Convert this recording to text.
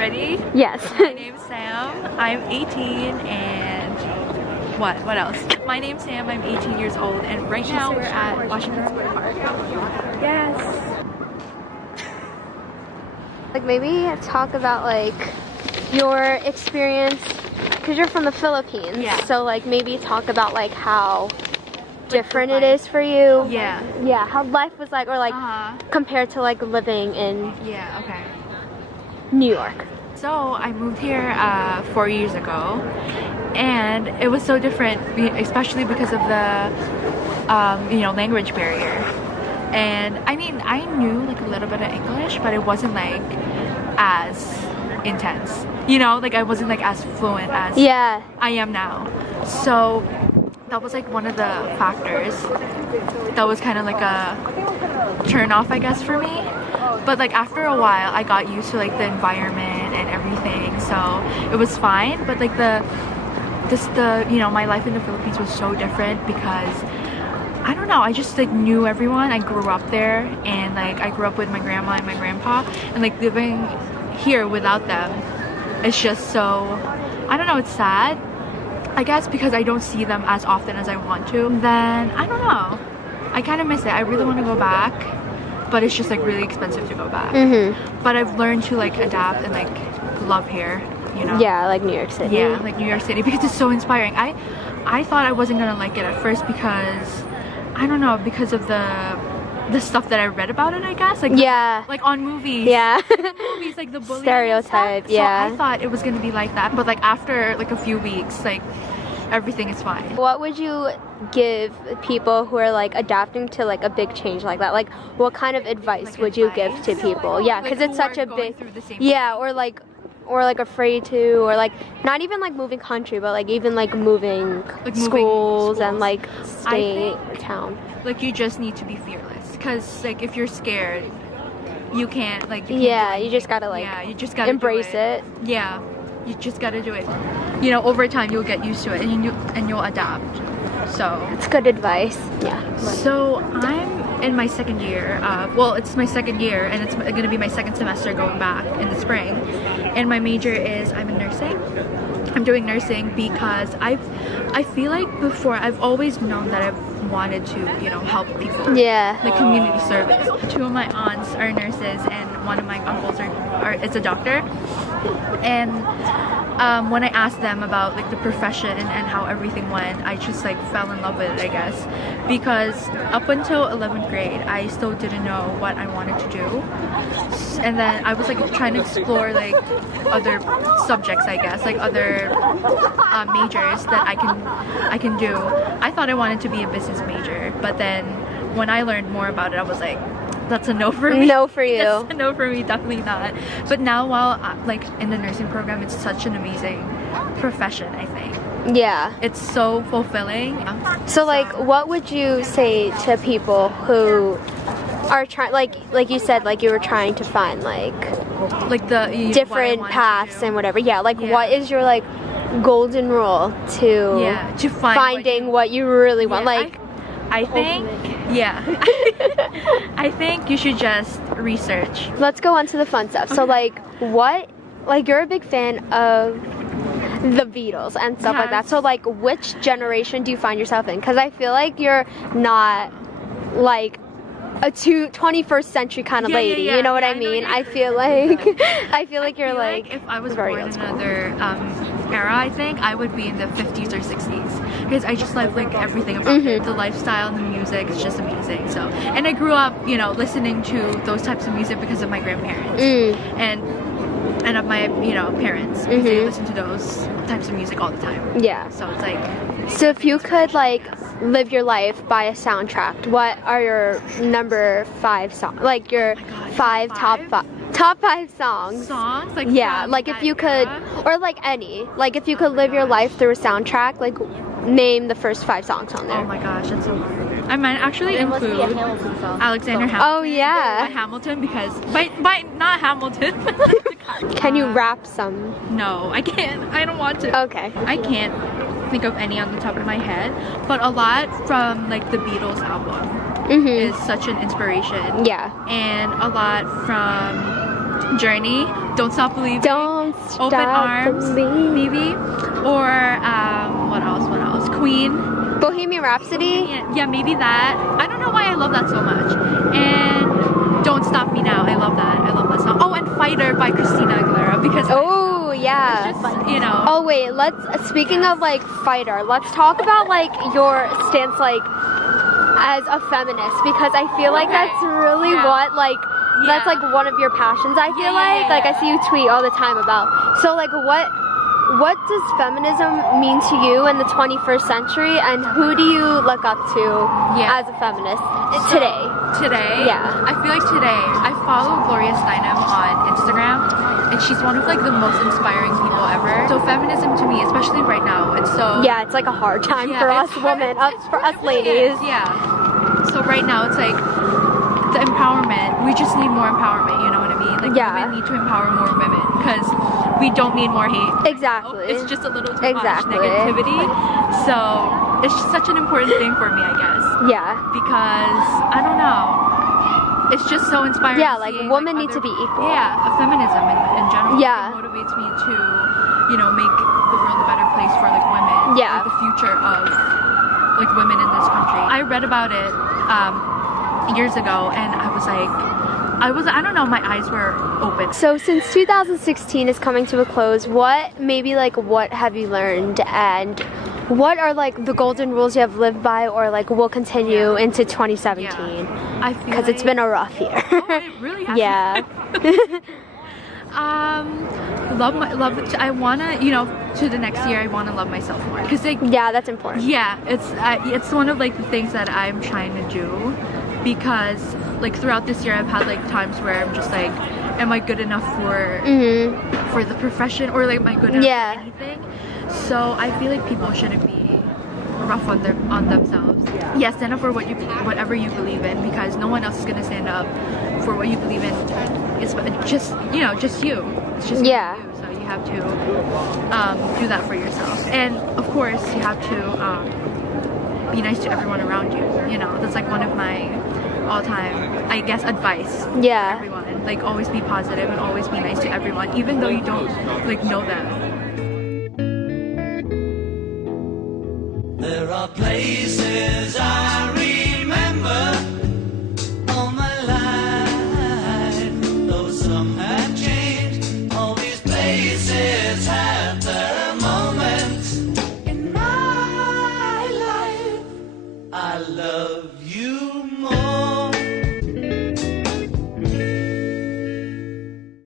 Ready? Yes. My name's Sam. I'm 18 and what else? My name's Sam. I'm 18 years old and right now we're at Washington Square Park. Yes. Like maybe talk about like your experience because you're from the Philippines. Yeah. So like maybe talk about like how different it is for you. Yeah. Yeah, how life was like or like compared to like living in Okay. New York. So I moved here 4 years ago and it was so different, especially because of the language barrier. And I mean, I knew like a little bit of English, but it wasn't like as intense. Like I wasn't like as fluent as I am now. So that was like one of the factors that was kind of like a turn off, I guess, for me. But like after a while I got used to like the environment and everything, so it was fine. But like my life in the Philippines was so different because I don't know, I just like knew everyone. I grew up there and like I grew up with my grandma and my grandpa, and like living here without them, it's just so, I don't know, it's sad, I guess, because I don't see them as often as I want to. Then I don't know, I kind of miss it. I really want to go back, but it's just like really expensive to go back. But I've learned to like adapt and like love here, Yeah, like New York City. Yeah, like New York City, because it's so inspiring. I thought I wasn't gonna like it at first because I don't know, because of the stuff that I read about it, I guess. Like like on movies. Yeah. Movies, like the bullying stereotype. And stuff. So I thought it was gonna be like that, but like after like a few weeks, like everything is fine. What would you give people who are like adapting to like a big change like that? Like what kind of advice would you give to people? Yeah, because it's such a big or like afraid to, or like not even like moving country, but like even like moving schools and like state or town. Like you just need to be fearless, because like if you're scared, you can't like you just gotta like you just gotta embrace it. Yeah, you just gotta do it. Over time you'll get used to it and you'll adapt. So it's good advice. Yeah. So I'm in my second year. Well, it's my second year and it's gonna be my second semester going back in the spring. And my major is I'm in nursing. I'm doing nursing because I feel like before I've always known that I've wanted to help people. Yeah. Like community service. 2 of my aunts are nurses and 1 of my uncles is a doctor. And when I asked them about like the profession and how everything went, I just like fell in love with it, I guess, because up until 11th grade I still didn't know what I wanted to do, and then I was like trying to explore like other subjects, I guess, like other majors that I can do. I thought I wanted to be a business major, but then when I learned more about it, I was like, that's a no for me. No for you. That's a no for me, definitely not. But now while like in the nursing program, it's such an amazing profession, I think. Yeah. It's so fulfilling. So like what would you say to people who are trying, like you said, like you were trying to find like the different paths and whatever. Yeah, like what is your like golden rule to finding what you really want? I think, I think you should just research. Let's go on to the fun stuff. So like you're a big fan of the Beatles and stuff like that. So like which generation do you find yourself in? Because I feel like you're not like a 21st century kind of lady, you know what I mean? I feel like you're like if I was born in another era, I think I would be in the 50s or 60s, because I just love like everything about it. The lifestyle and the music is just amazing. So, and I grew up listening to those types of music because of my grandparents and of my parents, because they listen to those types of music all the time. Yeah. So it's like, so if you could like live your life by a soundtrack, what are your number 5 songs? Like your top 5 songs. Songs? Like like if you could, or like any, like if you could live your life through a soundtrack, like name the first 5 songs on there. Oh my gosh, that's so hard. I might actually include Alexander Hamilton. Oh yeah. By Hamilton, because by not Hamilton. Can you rap some? No, I can't. I don't want to. Okay. I can't think of any on the top of my head, but a lot from like the Beatles album is such an inspiration. Yeah. And a lot from Journey, Don't Stop Believing, Don't Open Stop Arms, Believing. maybe, or what else? Queen. Bohemian Rhapsody. Yeah, maybe that. I don't know why I love that so much. And Don't Stop Me Now. I love that song. Oh, and Fighter by Christina Aguilera, because Oh yeah. it's just, you know. Oh wait, speaking of like fighter, let's talk about like your stance like as a feminist, because I feel like Okay. that's really Yeah. what like that's Yeah. like one of your passions, I feel Yeah, like yeah, I see you tweet all the time about. So like what does feminism mean to you in the 21st century, and who do you look up to Yeah. as a feminist So, today? Today? Yeah. I feel like today, I follow Gloria Steinem on Instagram, and she's one of like the most inspiring people ever. So feminism to me, especially right now, it's so... Yeah, it's like a hard time Yeah, for it's us hard- women, it's- for us it really ladies. is, yeah. So right now, it's like the empowerment. We just need more empowerment, you know what I mean? Like Yeah. women need to empower more women, because we don't need more hate. Exactly. It's just a little too Exactly. much negativity. So it's just such an important thing for me, I guess. Yeah. Because I don't know, it's just so inspiring. Yeah, like, seeing, women need other- to be equal. Yeah, feminism in general. Yeah. It motivates me to, you know, make the world a better place for like women. Yeah. Like, the future of like women in this country. I read about it years ago, and I was like, I don't know, my eyes were open. So since 2016 is coming to a close, what have you learned, and what are like the golden rules you have lived by, or like will continue into 2017? I feel Because it's been a rough year. Oh, it really has. Yeah. I wanna, you know, to the next year I wanna love myself more, because like, Yeah, that's important. yeah, it's one of like the things that I'm trying to do, because like throughout this year I've had like times where I'm just like, am I good enough for the profession, or like am I good enough Yeah. for anything? So I feel like people shouldn't be rough on themselves. Yeah, stand up for whatever you believe in, because no one else is gonna stand up for what you believe in. It's just, you know, just you. It's just Yeah. you. So you have to do that for yourself, and of course you have to be nice to everyone around you. You know, that's like one of my all-time, I guess, advice. Yeah. For everyone, like always be positive and always be nice to everyone, even though you don't like know them. There are places I